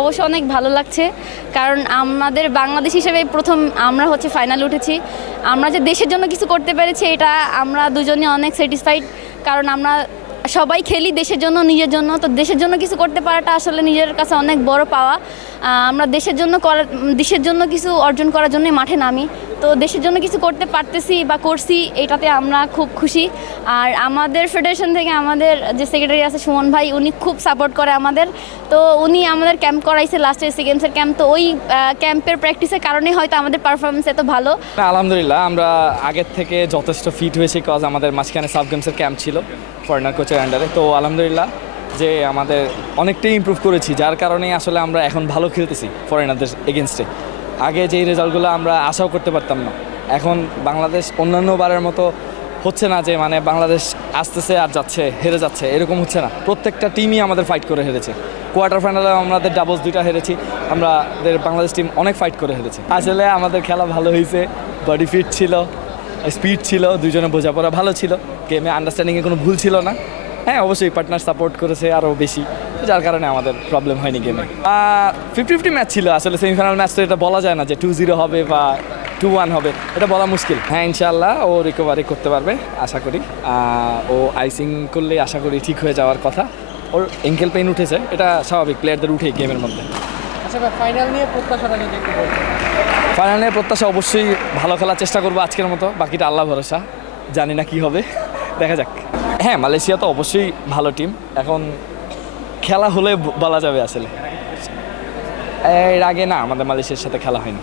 অবশ্যই অনেক ভালো লাগছে, কারণ আমাদের বাংলাদেশ হিসেবে প্রথম আমরা হচ্ছে ফাইনালে উঠেছি। আমরা যে দেশের জন্য কিছু করতে পেরেছি এটা আমরা দুজনই অনেক স্যাটিসফাইড, কারণ আমরা সবাই খেলি দেশের জন্য, নিজের জন্য। তো দেশের জন্য কিছু করতে পারাটা আসলে নিজের কাছে অনেক বড় পাওয়া। আমরা দেশের জন্য কিছু অর্জন করার জন্যই মাঠে নামি। তো দেশের জন্য কিছু করতে পারতেছি বা করছি, এটাতে আমরা খুব খুশি। আর আমাদের ফেডারেশন থেকে আমাদের যে সেক্রেটারি আছে সুমন ভাই, উনি খুব সাপোর্ট করে আমাদের। তো উনি আমাদের ক্যাম্প করাইছে, লাস্টে এসি গেমসের ক্যাম্প। তো ওই ক্যাম্পের প্র্যাকটিসের কারণেই হয়তো আমাদের পারফরমেন্স এত ভালো। আলহামদুলিল্লাহ আমরা আগের থেকে যথেষ্ট ফিট হয়েছি, কজ আমাদের মাঝখানে সাব গেমসের ক্যাম্প ছিল ফরেনার কোচের আন্ডারে। তো আলহামদুলিল্লাহ যে আমাদের অনেকটাই ইমপ্রুভ করেছি, যার কারণে আসলে আমরা এখন ভালো খেলতেছি ফরেনারদের এগেনস্টে। আগে যেই রেজাল্টগুলো আমরা আশাও করতে পারতাম না, এখন বাংলাদেশ অন্যান্য বারের মতো হচ্ছে না যে মানে বাংলাদেশ আসতেছে আর যাচ্ছে, হেরে যাচ্ছে, এরকম হচ্ছে না। প্রত্যেকটা টিমই আমাদের ফাইট করে হেরেছে। কোয়ার্টার ফাইনালে আমাদের ডাবলস 2টা হেরেছি, আমাদের বাংলাদেশ টিম অনেক ফাইট করে হেরেছে। আসলে আমাদের খেলা ভালো হয়েছে, বডি ফিট ছিল, স্পিড ছিল, দুজনে বোঝাপড়া ভালো ছিল, গেমে আন্ডারস্ট্যান্ডিংয়ে কোনো ভুল ছিল না। হ্যাঁ, অবশ্যই পার্টনার সাপোর্ট করেছে আরও বেশি, যার কারণে আমাদের প্রবলেম হয়নি গেমে। 50-50 ম্যাচ ছিল আসলে। সেমিফাইনাল ম্যাচ তো এটা বলা যায় না যে 2-0 হবে বা 2-1 হবে, এটা বলা মুশকিল। হ্যাঁ, ইনশাআল্লাহ ও রিকভারি করতে পারবে আশা করি। ও আইসিং করলে আশা করি ঠিক হয়ে যাওয়ার কথা। ওর এঙ্কেল পেইন উঠেছে, এটা স্বাভাবিক, প্লেয়ারদের উঠে গেমের মধ্যে। আচ্ছা ভাই, ফাইনাল নিয়ে প্রত্যাশাটা যদি একটু বলতেন। ফাইনাল নিয়ে প্রত্যাশা অবশ্যই ভালো খেলার চেষ্টা করবো আজকের মতো, বাকিটা আল্লাহ ভরসা, জানি না কি হবে, দেখা যাক। হ্যাঁ, মালয়েশিয়া তো অবশ্যই ভালো টিম, এখন খেলা হলে বলা যাবে আসলে। এর আগে না, আমাদের মালয়েশিয়ার সাথে খেলা হয়নি।